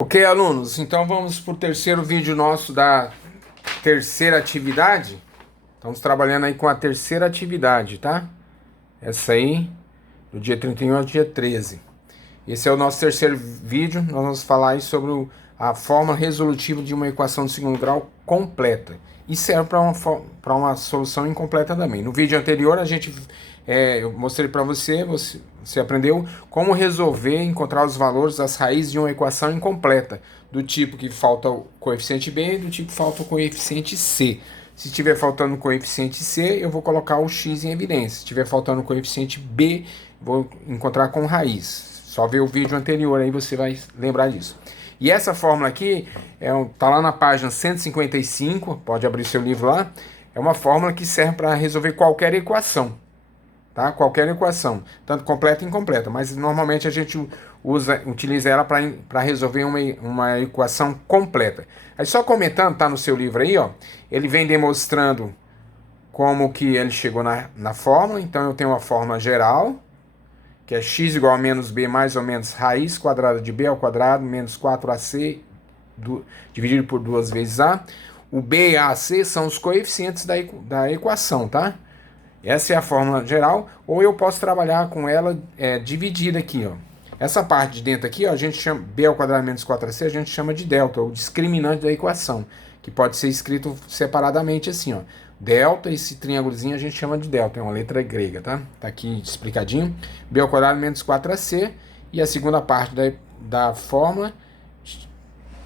Ok, alunos, então vamos para o terceiro vídeo nosso da terceira atividade. Estamos trabalhando aí com a terceira atividade, tá? Essa aí, do dia 31 ao dia 13. Esse é o nosso terceiro vídeo. Nós vamos falar aí sobre a fórmula resolutiva de uma equação de segundo grau completa. E serve para uma solução incompleta também. No vídeo anterior, eu mostrei para você aprendeu como resolver, encontrar os valores das raízes de uma equação incompleta, do tipo que falta o coeficiente B e do tipo que falta o coeficiente C. Se estiver faltando o coeficiente C, eu vou colocar o x em evidência. Se estiver faltando o coeficiente B, vou encontrar com raiz. Só ver o vídeo anterior aí você vai lembrar disso. E essa fórmula aqui tá lá na página 155, pode abrir seu livro lá. É uma fórmula que serve para resolver qualquer equação, tá? Qualquer equação, tanto completa e incompleta, mas normalmente a gente utiliza ela para resolver uma equação completa. Aí só comentando, tá no seu livro aí, ó, ele vem demonstrando como que ele chegou na fórmula. Então eu tenho uma fórmula geral, que é x igual a menos b mais ou menos raiz quadrada de b ao quadrado menos 4ac dividido por 2 vezes a. O b e a c são os coeficientes da equação, tá? Essa é a fórmula geral, ou eu posso trabalhar com ela dividida aqui, ó. Essa parte de dentro aqui, ó, a gente chama b ao quadrado menos 4ac, a gente chama de delta, ou discriminante da equação, que pode ser escrito separadamente assim, ó. Delta, esse triângulozinho a gente chama de delta, é uma letra grega, tá? Tá aqui explicadinho. B ao quadrado menos 4ac, e a segunda parte da fórmula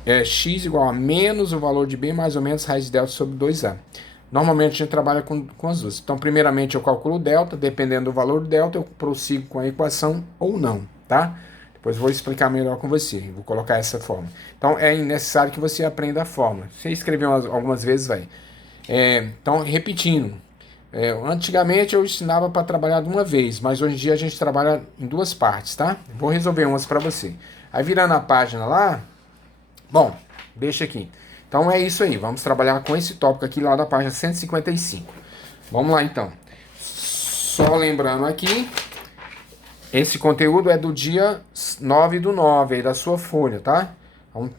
é x igual a menos o valor de b mais ou menos raiz de delta sobre 2a. Normalmente a gente trabalha com as duas. Então, primeiramente eu calculo o delta, dependendo do valor do delta, eu prossigo com a equação ou não, tá? Depois eu vou explicar melhor com você, vou colocar essa fórmula. Então, é necessário que você aprenda a fórmula. Você escreveu algumas vezes, vai. Então, repetindo. Antigamente eu ensinava para trabalhar de uma vez, mas hoje em dia a gente trabalha em duas partes, tá? Vou resolver umas para você. Aí virando a página lá, bom, deixa aqui. Então é isso aí, vamos trabalhar com esse tópico aqui lá da página 155. Vamos lá então. Só lembrando aqui, esse conteúdo é do dia 9/9 aí da sua folha, tá? Então,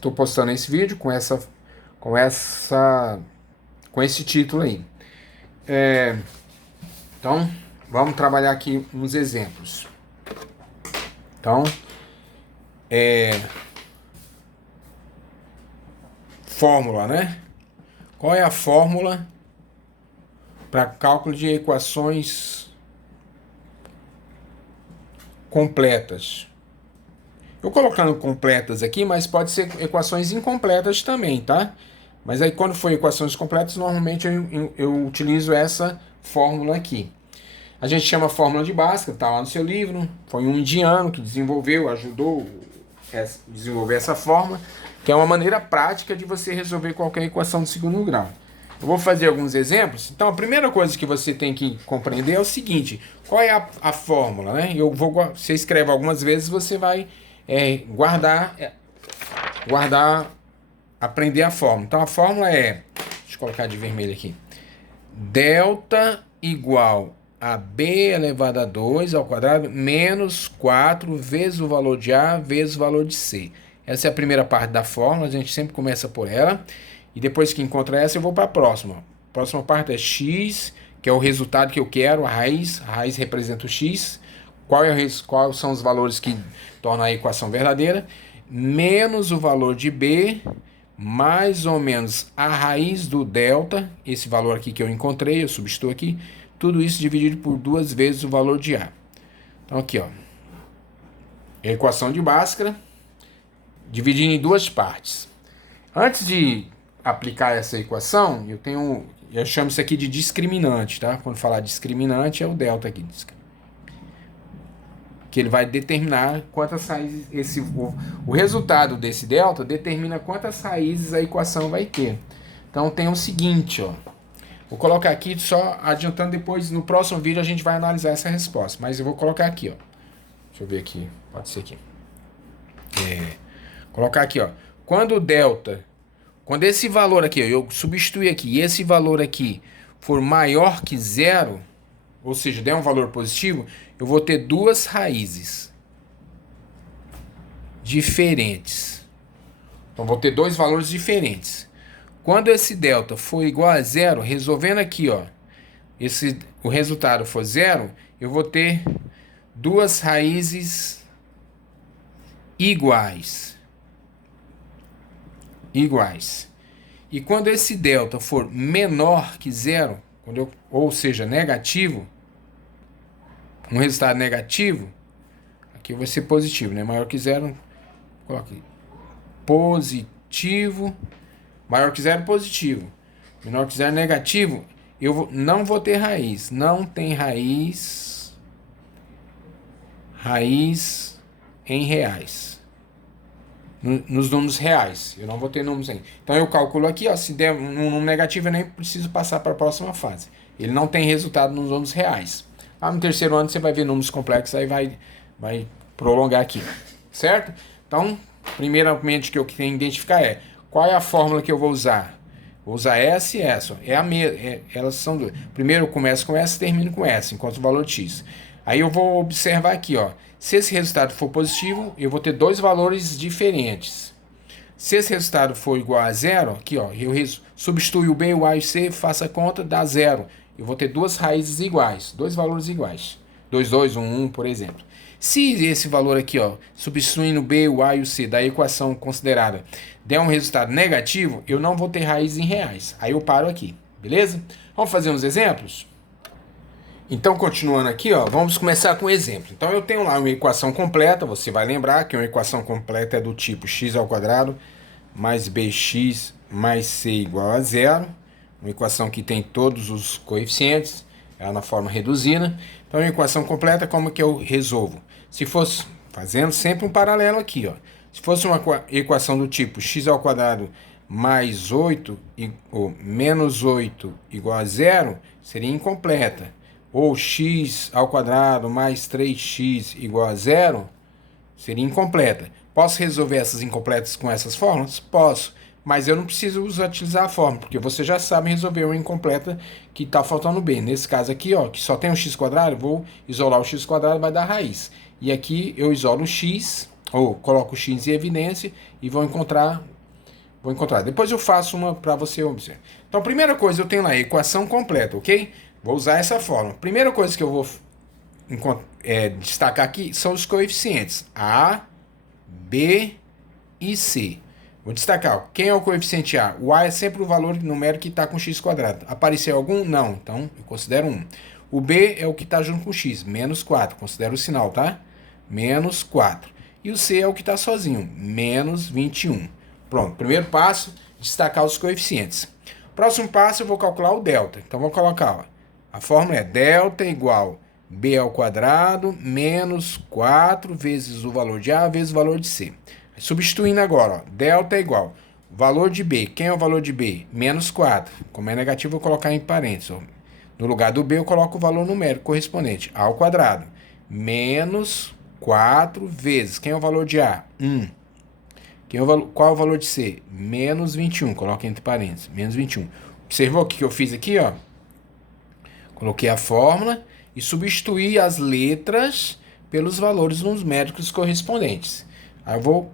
tô postando esse vídeo com esse título aí. Então, vamos trabalhar aqui uns exemplos. Então, fórmula, né? Qual é a fórmula para cálculo de equações completas? Eu colocando completas aqui, mas pode ser equações incompletas também, tá? Mas aí quando for equações completas, normalmente eu utilizo essa fórmula aqui. A gente chama fórmula de Bhaskara, tá lá no seu livro. Foi um indiano que ajudou a desenvolver essa fórmula, que é uma maneira prática de você resolver qualquer equação de segundo grau. Eu vou fazer alguns exemplos. Então, a primeira coisa que você tem que compreender é o seguinte: qual é a fórmula, né? Você escreve algumas vezes, você vai guardar, aprender a fórmula. Então, a fórmula deixa eu colocar de vermelho aqui, delta igual a b elevado a 2 ao quadrado menos 4 vezes o valor de A vezes o valor de C. Essa é a primeira parte da fórmula, a gente sempre começa por ela. E depois que encontra essa, eu vou para a próxima. A próxima parte é x, que é o resultado que eu quero, a raiz representa o x. Quais são os valores que tornam a equação verdadeira, menos o valor de b, mais ou menos a raiz do delta, esse valor aqui que eu encontrei, eu substituo aqui, tudo isso dividido por 2 vezes o valor de A. Então aqui, ó, a equação de Bhaskara, dividindo em duas partes. Antes de aplicar essa equação, eu chamo isso aqui de discriminante, tá? Quando falar discriminante é o delta aqui, que ele vai determinar quantas raízes, o resultado desse delta determina quantas raízes a equação vai ter. Então tem o seguinte, ó, vou colocar aqui só adiantando, depois no próximo vídeo a gente vai analisar essa resposta, mas eu vou colocar aqui, ó, deixa eu ver aqui, pode ser aqui, colocar aqui, ó, quando esse valor aqui, ó, eu substituir aqui, e esse valor aqui for maior que zero, ou seja, der um valor positivo, eu vou ter duas raízes. diferentes. Então, vou ter dois valores diferentes. Quando esse delta for igual a zero, resolvendo aqui, ó, o resultado for zero, eu vou ter duas raízes iguais. E quando esse delta for menor que zero, ou seja, negativo, um resultado negativo, aqui vai ser positivo, né? Maior que zero, coloque positivo, maior que zero, positivo, menor que zero, negativo, não vou ter raiz, não tem raiz em reais, nos números reais, eu não vou ter números aí. Então eu calculo aqui, ó, se der um número negativo, eu nem preciso passar para a próxima fase. Ele não tem resultado nos números reais. Lá no terceiro ano você vai ver números complexos, aí vai prolongar aqui, certo? Então, primeiramente que eu tenho que identificar qual é a fórmula que eu vou usar. Vou usar essa e essa. Elas são duas. Primeiro eu começo com essa e termino com essa, enquanto o valor de x. Aí eu vou observar aqui, ó. Se esse resultado for positivo, eu vou ter dois valores diferentes. Se esse resultado for igual a zero, aqui, ó, eu substituo o b, o a e o c, faço a conta, dá zero. Eu vou ter duas raízes iguais, dois valores iguais. 2, 2, 1, 1, por exemplo. Se esse valor aqui, ó, substituindo o b, o a e o c da equação considerada, der um resultado negativo, eu não vou ter raízes em reais. Aí eu paro aqui, beleza? Vamos fazer uns exemplos? Então, continuando aqui, ó, vamos começar com um exemplo. Então, eu tenho lá uma equação completa, você vai lembrar que uma equação completa é do tipo x² mais bx mais c igual a zero. Uma equação que tem todos os coeficientes, ela na forma reduzida. Então, uma equação completa, como que eu resolvo? Se fosse, fazendo sempre um paralelo aqui, ó. Se fosse uma equação do tipo x² mais 8 ou menos 8 igual a zero, seria incompleta. Ou x² mais 3x igual a zero, seria incompleta. Posso resolver essas incompletas com essas fórmulas? Posso, mas eu não preciso utilizar a fórmula, porque você já sabe resolver uma incompleta que está faltando b. Nesse caso aqui, ó, que só tem o x², vou isolar o x², vai dar raiz. E aqui eu isolo o x, ou coloco o x em evidência e vou encontrar. Depois eu faço uma para você observar. Então, primeira coisa, eu tenho lá a equação completa, ok? Vou usar essa fórmula. Primeira coisa que eu vou destacar aqui são os coeficientes A, B e C. Vou destacar, ó, quem é o coeficiente A? O A é sempre o valor numérico que está com x². Apareceu algum? Não, então eu considero 1. O B é o que está junto com x, menos 4. Considero o sinal, tá? Menos 4. E o C é o que está sozinho, menos 21. Pronto, primeiro passo, destacar os coeficientes. Próximo passo, eu vou calcular o delta. Então, vou colocar, ó. A fórmula é delta igual b² menos 4 vezes o valor de A vezes o valor de C. Substituindo agora, ó, delta é igual o valor de B. Quem é o valor de B? Menos 4. Como é negativo, eu vou colocar em parênteses. Ó. No lugar do B, eu coloco o valor numérico correspondente, A². Menos 4 vezes. Quem é o valor de A? 1. Qual é o valor de C? Menos 21. Coloca entre parênteses. Menos 21. Observou o que eu fiz aqui, ó? Coloquei a fórmula e substituí as letras pelos valores numéricos correspondentes. Aí eu vou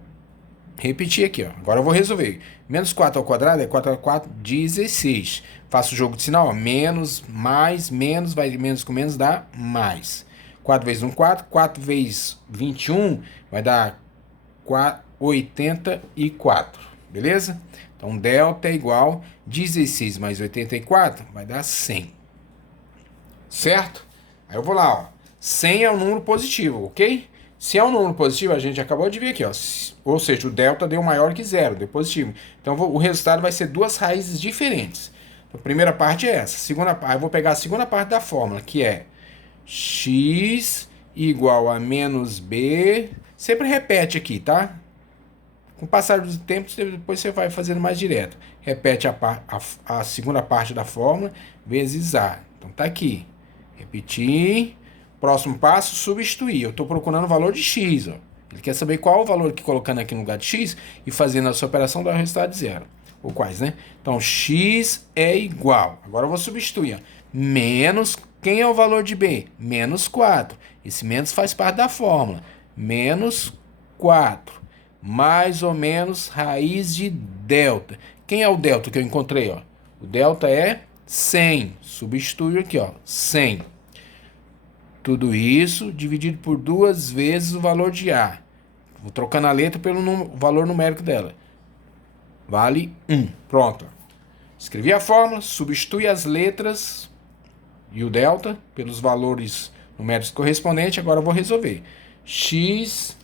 repetir aqui, ó. Agora eu vou resolver. Menos 4² é 4 × 4, 16. Faço o jogo de sinal, ó. Menos, mais, menos, vai menos com menos, dá mais. 4 vezes 1, 4. 4 vezes 21 vai dar 84. Beleza? Então, delta é igual 16 mais 84 vai dar 100. Certo? Aí eu vou lá, ó. 100 é um número positivo, ok? Se é um número positivo, a gente acabou de ver aqui, ó. Ou seja, o delta deu maior que zero, deu positivo. Então, o resultado vai ser duas raízes diferentes. Então, a primeira parte é essa. Segunda parte, eu vou pegar a segunda parte da fórmula, que é x igual a menos b. Sempre repete aqui, tá? Com o passar do tempo, depois você vai fazendo mais direto. Repete a segunda parte da fórmula vezes a. Então, tá aqui. Repetir. Próximo passo, substituir. Eu estou procurando o valor de x. Ó. Ele quer saber qual o valor que colocando aqui no lugar de x e fazendo essa operação dá o resultado de zero. Ou quais, né? Então, x é igual. Agora eu vou substituir. Ó. Menos, quem é o valor de b? Menos 4. Esse menos faz parte da fórmula. Menos 4. mais ou menos raiz de delta. Quem é o delta que eu encontrei, ó? O delta é 100. Substituo aqui, ó, 100. Tudo isso dividido por 2 vezes o valor de A. Vou trocando a letra pelo valor numérico dela. Vale 1. Pronto. Escrevi a fórmula, substitui as letras e o delta pelos valores numéricos correspondentes. Agora eu vou resolver. X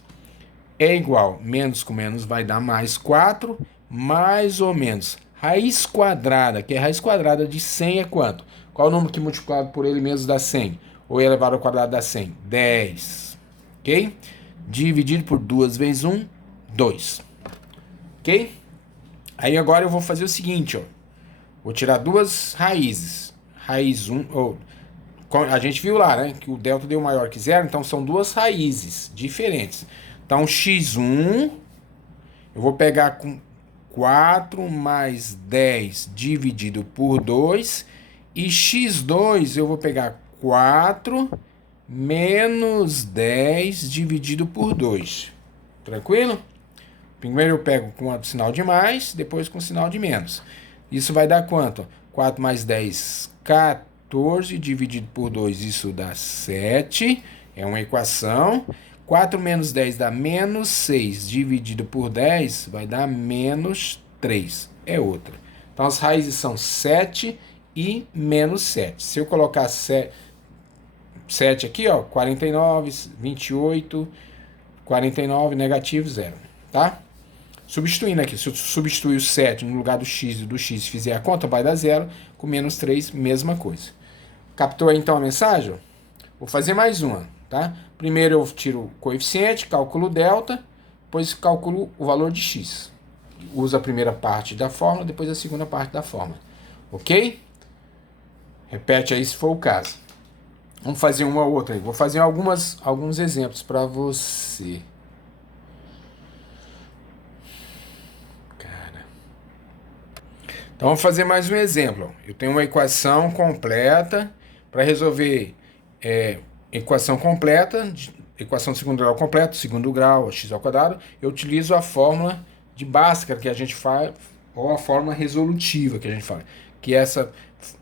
é igual, menos com menos vai dar mais 4, mais ou menos. Raiz quadrada, que é raiz quadrada de 100 é quanto? Qual é o número que multiplicado por ele mesmo dá 100? Ou elevado ao quadrado dá 100? 10. Ok? Dividido por 2 vezes 1, 2. Ok? Aí agora eu vou fazer o seguinte, ó. Vou tirar duas raízes. Raiz 1, a gente viu lá, né? Que o delta deu maior que zero, então são duas raízes diferentes. Então, x1, eu vou pegar com 4 mais 10 dividido por 2. E x2, eu vou pegar 4 menos 10 dividido por 2. Tranquilo? Primeiro eu pego com o sinal de mais, depois com o sinal de menos. Isso vai dar quanto? 4 mais 10, 14, dividido por 2, isso dá 7. É uma equação. 4 menos 10 dá menos 6, dividido por 10 vai dar menos 3. É outra. Então as raízes são 7 e menos 7. Se eu colocar 7 aqui, ó, 49, 28, 49, negativo, 0. Tá? Substituindo aqui, se eu substituir o 7 no lugar do x e do x fizer a conta, vai dar 0. Com menos 3, mesma coisa. Captou aí então a mensagem? Vou fazer mais uma, tá? Primeiro eu tiro o coeficiente, calculo o delta, depois calculo o valor de x. Uso a primeira parte da fórmula, depois a segunda parte da fórmula. Ok? Repete aí se for o caso. Vamos fazer uma ou outra aí. Vou fazer alguns exemplos para você. Então, vamos fazer mais um exemplo. Eu tenho uma equação completa. Para resolver equação completa, equação de segundo grau completa, segundo grau, x ao quadrado, eu utilizo a fórmula de Bhaskara que a gente faz, ou a fórmula resolutiva que a gente fala, que é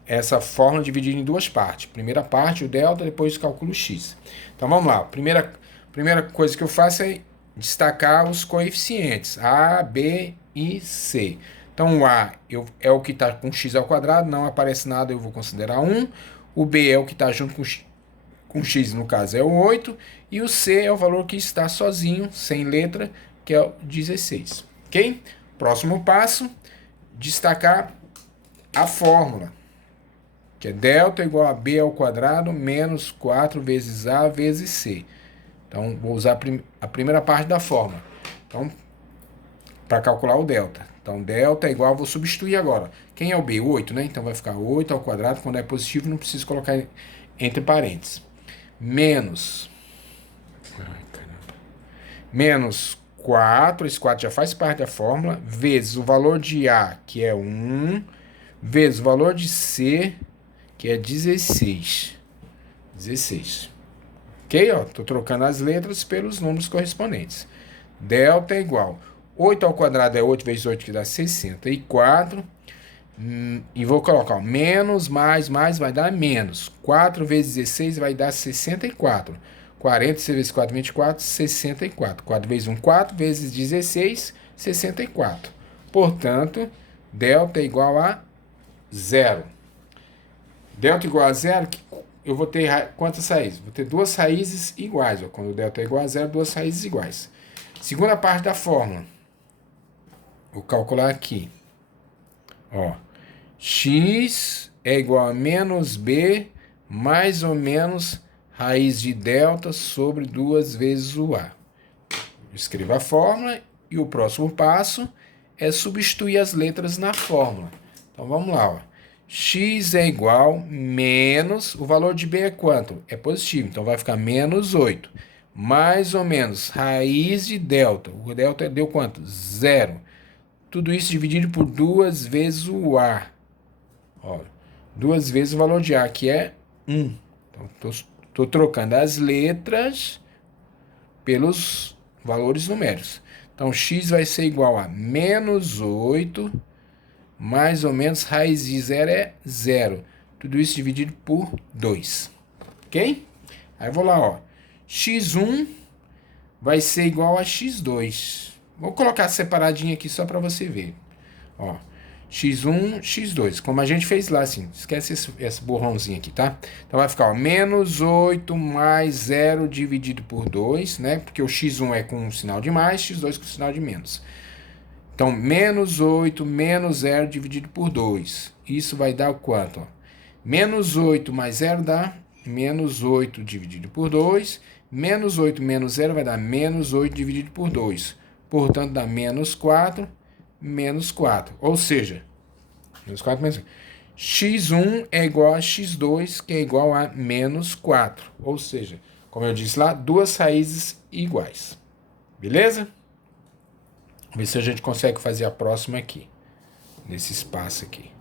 essa fórmula dividida em duas partes. Primeira parte, o delta, depois cálculo x. Então, vamos lá. Primeira coisa que eu faço é destacar os coeficientes, A, B e C. Então, o A é o que está com x ao quadrado, não aparece nada, eu vou considerar 1. O B é o que está junto com x, no caso é o 8. E o C é o valor que está sozinho, sem letra, que é o 16. Ok? Próximo passo, destacar a fórmula, que é delta igual a B ao quadrado menos 4 vezes A vezes C. Então, vou usar a primeira parte da fórmula. Então, para calcular o delta. Então, delta é igual, vou substituir agora. Quem é o B? 8, né? Então, vai ficar 8 ao quadrado. Quando é positivo, não preciso colocar entre parênteses. Menos. Menos 4. Esse 4 já faz parte da fórmula. Vezes o valor de A, que é 1. Vezes o valor de C, que é 16. 16. Ok? Ó, tô trocando as letras pelos números correspondentes. Delta é igual. 8 ao quadrado é 8 vezes 8, que dá 64. E vou colocar, ó, menos, mais, vai dar menos. 4 vezes 16 vai dar 64. 40 vezes 4, 24, 64. 4 vezes 1, 4 vezes 16, 64. Portanto, delta é igual a 0. Delta igual a 0, eu vou ter quantas raízes? Vou ter duas raízes iguais. Ó. Quando o delta é igual a 0, duas raízes iguais. Segunda parte da fórmula. Vou calcular aqui. Ó, x é igual a menos b mais ou menos raiz de delta sobre 2 vezes o a. Escreva a fórmula e o próximo passo é substituir as letras na fórmula. Então vamos lá. Ó. X é igual menos, o valor de b é quanto? É positivo, então vai ficar menos 8. Mais ou menos raiz de delta. O delta deu quanto? 0. Tudo isso dividido por 2 vezes o A. Ó, 2 vezes o valor de A, que é 1. Então, estou trocando as letras pelos valores numéricos. Então, x vai ser igual a menos 8, mais ou menos, raiz de zero é zero. Tudo isso dividido por 2. Ok? Aí eu vou lá, ó. x1 vai ser igual a x2. Vou colocar separadinho aqui só para você ver. Ó, x1, x2, como a gente fez lá, assim. Esquece esse borrãozinho aqui, tá? Então vai ficar, ó, menos 8 mais 0 dividido por 2, né? Porque o x1 é com um sinal de mais, x2 com sinal de menos. Então, menos 8 menos 0 dividido por 2. Isso vai dar quanto? Ó? Menos 8 mais 0 dá menos 8 dividido por 2. Menos 8 menos 0 vai dar menos 8 dividido por 2. Portanto, dá menos 4, menos 4. Ou seja, menos 4 menos 4. x1 é igual a x2, que é igual a menos 4. Ou seja, como eu disse lá, duas raízes iguais. Beleza? Vamos ver se a gente consegue fazer a próxima aqui. Nesse espaço aqui.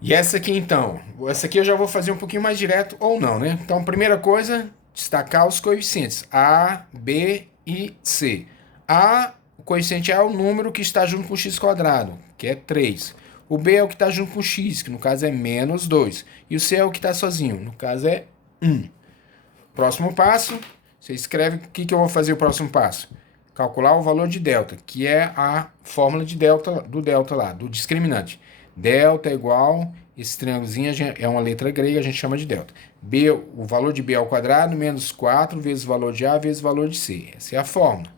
E essa aqui então, essa aqui eu já vou fazer um pouquinho mais direto ou não, né? Então, primeira coisa, destacar os coeficientes A, B e C. A, o coeficiente A é o número que está junto com o x quadrado, que é 3. O B é o que está junto com o x, que no caso é menos 2. E o C é o que está sozinho, no caso é 1. Próximo passo, você escreve o que eu vou fazer o próximo passo. Calcular o valor de delta, que é a fórmula de delta, do delta lá, do discriminante. Delta é igual, esse triângulozinho é uma letra grega, a gente chama de delta. B, o valor de B ao quadrado, menos 4 vezes o valor de A vezes o valor de C. Essa é a fórmula.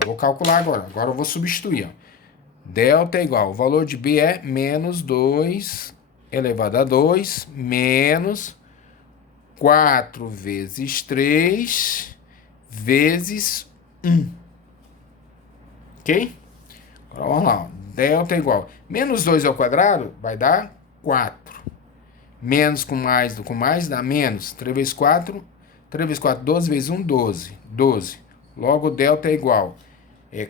Eu vou calcular agora. Agora eu vou substituir. Ó. Delta é igual, o valor de B é menos 2 elevado a 2, menos 4 vezes 3 vezes 1. Ok? Agora vamos lá. Ó. Delta é igual. Menos 2 ao quadrado vai dar 4. Menos com mais dá menos. 3 vezes 4. 3 vezes 4, 12 vezes 1, 12. 12. Logo, delta é igual.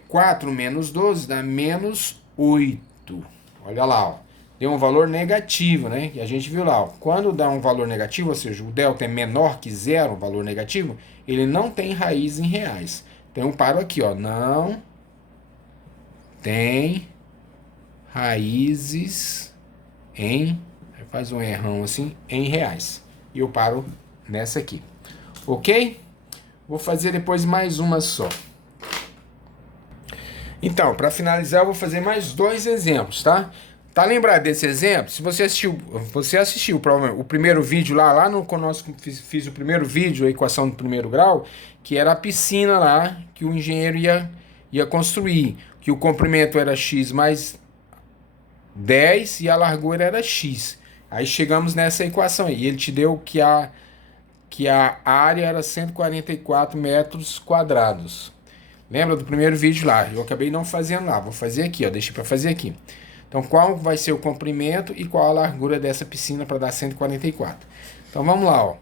4 menos 12 dá menos 8. Olha lá, ó. Deu um valor negativo, né? E a gente viu lá, ó. Quando dá um valor negativo, ou seja, o delta é menor que zero, valor negativo, ele não tem raiz em reais. Então eu paro aqui, ó. Não tem raízes em, faz um errão assim, em reais. E eu paro nessa aqui. Ok? Vou fazer depois mais uma só. Então, para finalizar, eu vou fazer mais dois exemplos, tá? Tá lembrado desse exemplo? Se você assistiu provavelmente o primeiro vídeo lá no quando nós fiz o primeiro vídeo, a equação do primeiro grau, que era a piscina lá que o engenheiro ia construir, que o comprimento era x mais 10 e a largura era x. Aí chegamos nessa equação aí. E ele te deu que a área era 144 metros quadrados. Lembra do primeiro vídeo lá? Eu acabei não fazendo lá. Vou fazer aqui, ó. Deixa para fazer aqui. Então, qual vai ser o comprimento e qual a largura dessa piscina para dar 144? Então, vamos lá, ó.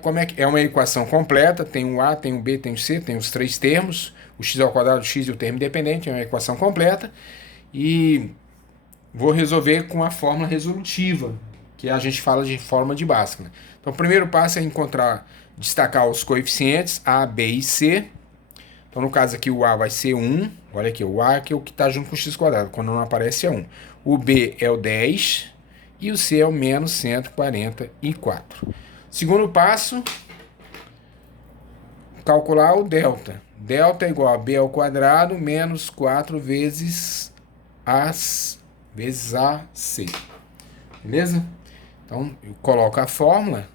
Como é uma equação completa, tem o A, tem o B, tem o C, tem os três termos, o x ao quadrado, o x e o termo independente, é uma equação completa. E vou resolver com a fórmula resolutiva, que a gente fala de forma de Bhaskara. Né? Então, o primeiro passo é destacar os coeficientes A, B e C. Então, no caso aqui, o A vai ser 1. Olha aqui, o A que é o que está junto com o x quadrado. Quando não aparece é 1. O B é o 10 e o C é o menos 144. Segundo passo, calcular o delta. Delta é igual a B ao quadrado menos 4 vezes AC. Beleza? Então, eu coloco a fórmula.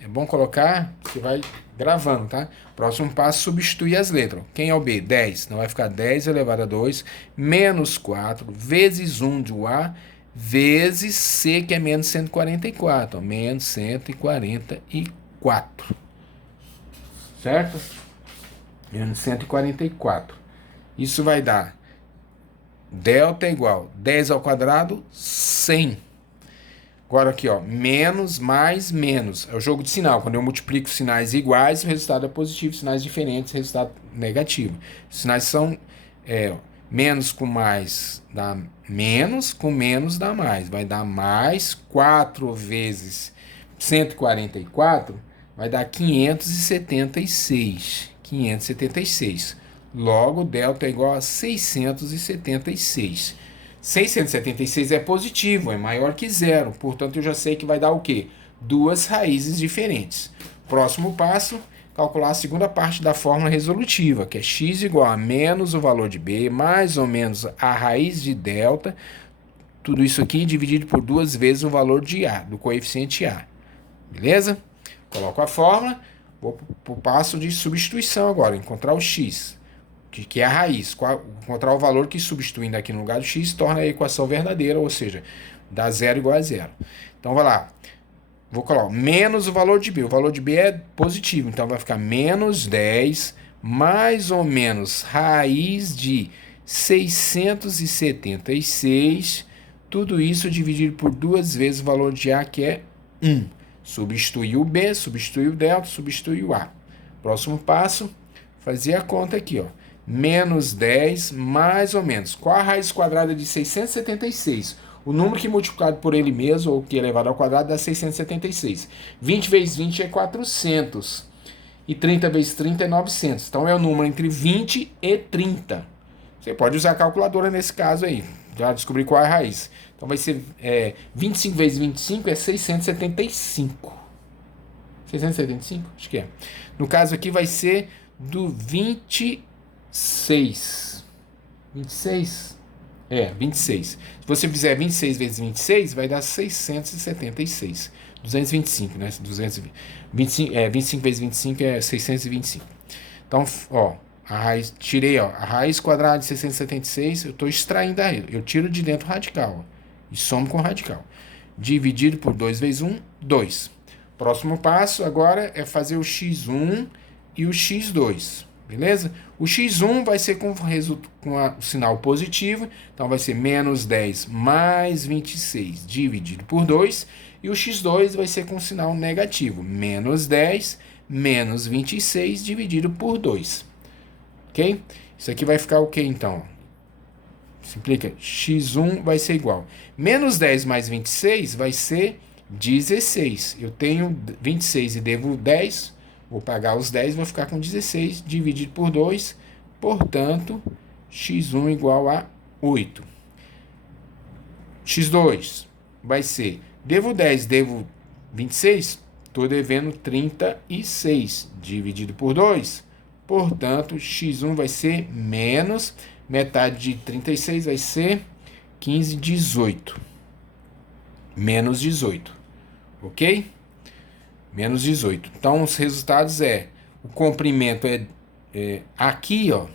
É bom colocar, você vai gravando, tá? Próximo passo, substituir as letras. Quem é o B? 10. Então, vai ficar 10 elevado a 2 menos 4 vezes 1 de A vezes C, que é menos 144. Ó, menos 144. Certo? Menos 144. Isso vai dar delta é igual 10 ao quadrado, 100. Agora aqui, ó, menos, mais, menos. É o jogo de sinal. Quando eu multiplico sinais iguais, o resultado é positivo. Sinais diferentes, o resultado negativo. Os sinais são menos com mais dá menos, com menos dá mais. Vai dar mais 4 vezes 144. vai dar 576. 576. Logo, delta é igual a 676. 676 é positivo, é maior que zero. Portanto, eu já sei que vai dar o quê? Duas raízes diferentes. Próximo passo, calcular a segunda parte da fórmula resolutiva, que é x igual a menos o valor de b, mais ou menos a raiz de delta, tudo isso aqui dividido por duas vezes o valor de a, do coeficiente a. Beleza? Coloco a fórmula, vou para o passo de substituição agora, encontrar o x, que é a raiz, encontrar o valor que substituindo aqui no lugar do x torna a equação verdadeira, ou seja, dá zero igual a zero. Então vai lá, vou colocar menos o valor de b, o valor de b é positivo, então vai ficar menos 10 mais ou menos raiz de 676, tudo isso dividido por duas vezes o valor de a, que é 1. Substituir o b, substituir o delta, substituir o a. Próximo passo, fazer a conta aqui, ó. Menos 10, mais ou menos. Qual a raiz quadrada de 676? O número que multiplicado por ele mesmo, ou que é elevado ao quadrado, dá 676. 20 vezes 20 é 400. E 30 vezes 30 é 900. Então é o número entre 20 e 30. Você pode usar a calculadora nesse caso aí. Já descobri qual é a raiz. Então vai ser 25 vezes 25 é 675. 675? Acho que é. No caso aqui vai ser do 26. 26? 26. Se você fizer 26 vezes 26, vai dar 676. 225, né? 25 vezes 25 é 625. Então, ó, a raiz, tirei, ó, a raiz quadrada de 676, eu estou extraindo a eu tiro de dentro o radical, ó, e somo com o radical. Dividido por 2 vezes 1, 2. Próximo passo agora é fazer o x1 e o x2, beleza? O x1 vai ser com o sinal positivo, então vai ser menos 10 mais 26 dividido por 2, e o x2 vai ser com o sinal negativo, menos 10 menos 26 dividido por 2. Ok? Isso aqui vai ficar o que então? Simplifica. X1 vai ser igual. Menos 10 mais 26 vai ser 16. Eu tenho 26 e devo 10. Vou pagar os 10, vou ficar com 16 dividido por 2. Portanto, x1 igual a 8. x2 vai ser, devo 10, devo 26, estou devendo 36 dividido por 2. Portanto, x1 vai ser menos metade de 36 vai ser 15, 18. Menos 18. Ok? Menos 18. Então, os resultados o comprimento aqui, ó,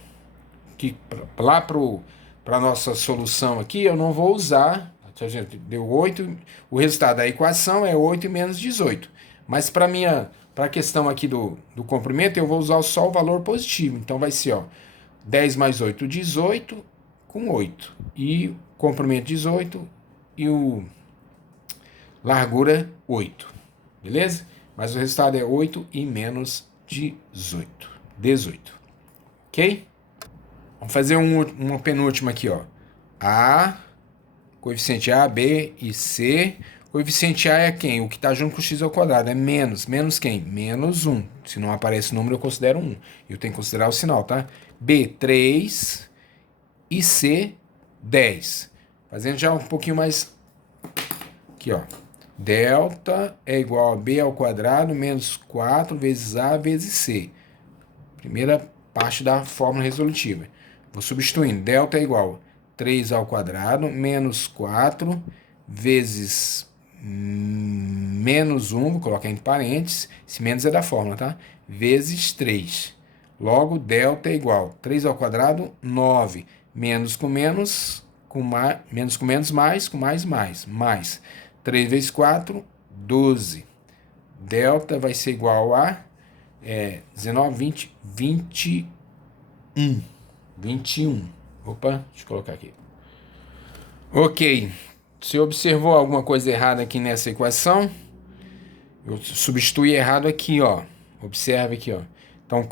que lá para a nossa solução aqui, eu não vou usar, deu 8, o resultado da equação é 8 menos 18. Mas para a questão aqui do comprimento, eu vou usar só o valor positivo. Então, vai ser, ó, 10 mais 8, 18, com 8. E comprimento 18 e o largura 8. Beleza? Mas o resultado é 8 e menos 18. 18. Ok? Vamos fazer uma penúltima aqui, ó. A, coeficiente A, B e C. Coeficiente A é quem? O que está junto com o x ao quadrado. É menos. Menos quem? Menos 1. Se não aparece o número, eu considero 1. Eu tenho que considerar o sinal, tá? B, 3. E C, 10. Fazendo já um pouquinho mais... Aqui, ó. Delta é igual a B ao quadrado menos 4 vezes A vezes C. Primeira parte da fórmula resolutiva. Vou substituindo. Delta é igual a 3 ao quadrado menos 4 vezes menos 1, vou colocar entre parênteses, esse menos é da fórmula, tá? Vezes 3. Logo, delta é igual a 3 ao quadrado, 9. Menos com menos, menos com menos, mais, com mais, mais. 3 vezes 4, 12. Delta vai ser igual a 19, 20, 21. 21. Opa, deixa eu colocar aqui. Ok. Você observou alguma coisa errada aqui nessa equação? Eu substituí errado aqui, ó. Observe aqui, ó. Então,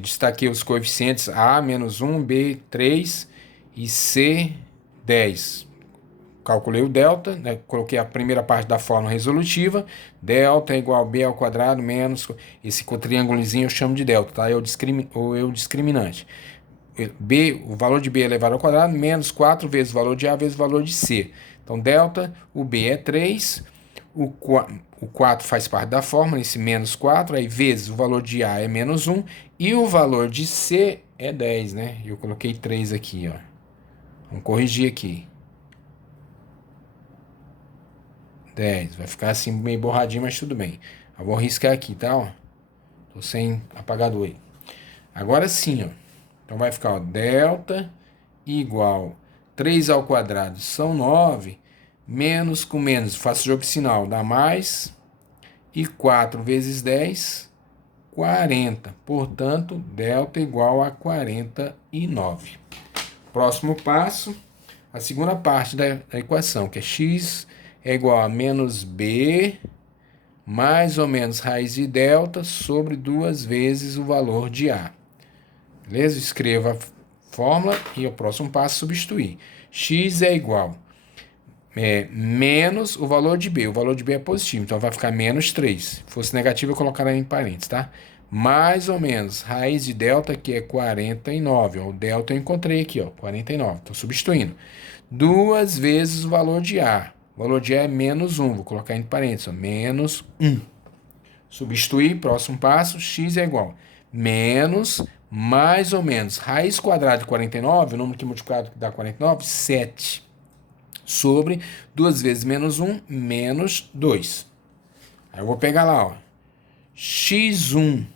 destaquei os coeficientes A, menos 1, B, 3 e C, 10. calculei o delta, né? Coloquei a primeira parte da fórmula resolutiva. Delta é igual a b ao quadrado menos... Esse triângulozinho eu chamo de delta, tá? É o discriminante. B, o valor de b elevado ao quadrado, menos 4 vezes o valor de a vezes o valor de c. Então, delta, o b é 3, o 4 faz parte da fórmula, esse menos 4, aí vezes o valor de a é menos 1, e o valor de c é 10, né? Eu coloquei 3 aqui, ó. Vamos corrigir aqui. 10, vai ficar assim meio borradinho, mas tudo bem. Eu vou riscar aqui, tá? Ó. Tô sem apagador aí. Agora sim, ó. Então vai ficar, ó, delta igual 3 ao quadrado são 9, menos com menos, faço jogo sinal, dá mais, e 4 vezes 10, 40. Portanto, delta igual a 49. Próximo passo, a segunda parte da equação, que é x é igual a menos b mais ou menos raiz de delta sobre 2 vezes o valor de a. Beleza? Escreva a fórmula e o próximo passo substituir. X é igual menos o valor de b. O valor de b é positivo, então vai ficar menos 3. Se fosse negativo, eu colocaria em parênteses, tá? Mais ou menos raiz de delta, que é 49. Ó, o delta eu encontrei aqui, ó, 49. Estou substituindo. 2 vezes o valor de a. O valor de a é menos 1. Vou colocar em parênteses, ó, menos 1. Substituir, próximo passo, x é igual menos, mais ou menos, raiz quadrada de 49, o número que multiplicado dá 49, 7, sobre 2 vezes menos 1, menos 2. Aí eu vou pegar lá, ó, x1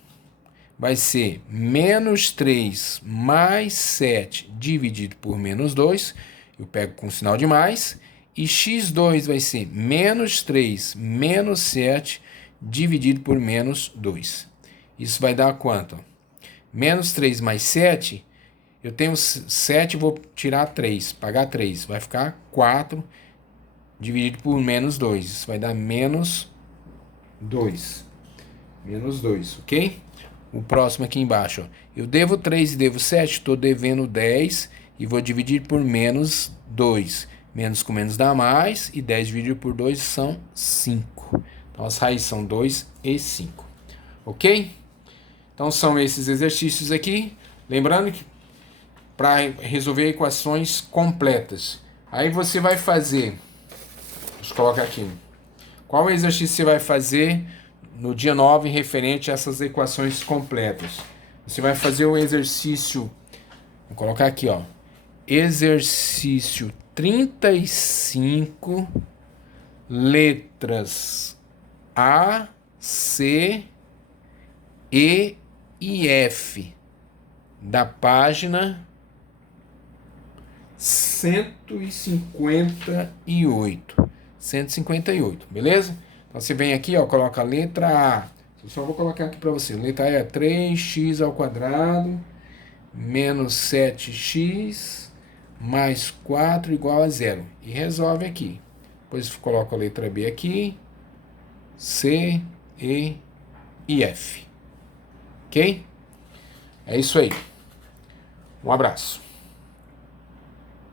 vai ser menos 3 mais 7 dividido por menos 2, eu pego com sinal de mais, e x2 vai ser menos 3 menos 7 dividido por menos 2. Isso vai dar quanto? Menos 3 mais 7, eu tenho 7, vou tirar 3, pagar 3. Vai ficar 4 dividido por menos 2. Isso vai dar menos 2. Menos 2, ok? O próximo aqui embaixo, ó. Eu devo 3 e devo 7, estou devendo 10 e vou dividir por menos 2. Menos com menos dá mais, e 10 dividido por 2 são 5. Então, as raízes são 2 e 5. Ok? Então, são esses exercícios aqui. Lembrando que para resolver equações completas, aí você vai fazer... Deixa eu colocar aqui. Qual exercício você vai fazer no dia 9 referente a essas equações completas? Você vai fazer o exercício... Vou colocar aqui, ó. Exercício 35, letras A, C, E e F, da página 158. 158, beleza? Então você vem aqui, ó, coloca a letra A. Eu só vou colocar aqui para você. A letra A é 3x ao quadrado menos 7x mais 4 igual a 0. E resolve aqui. Depois coloca a letra B aqui, C, E e F. Ok? É isso aí. Um abraço.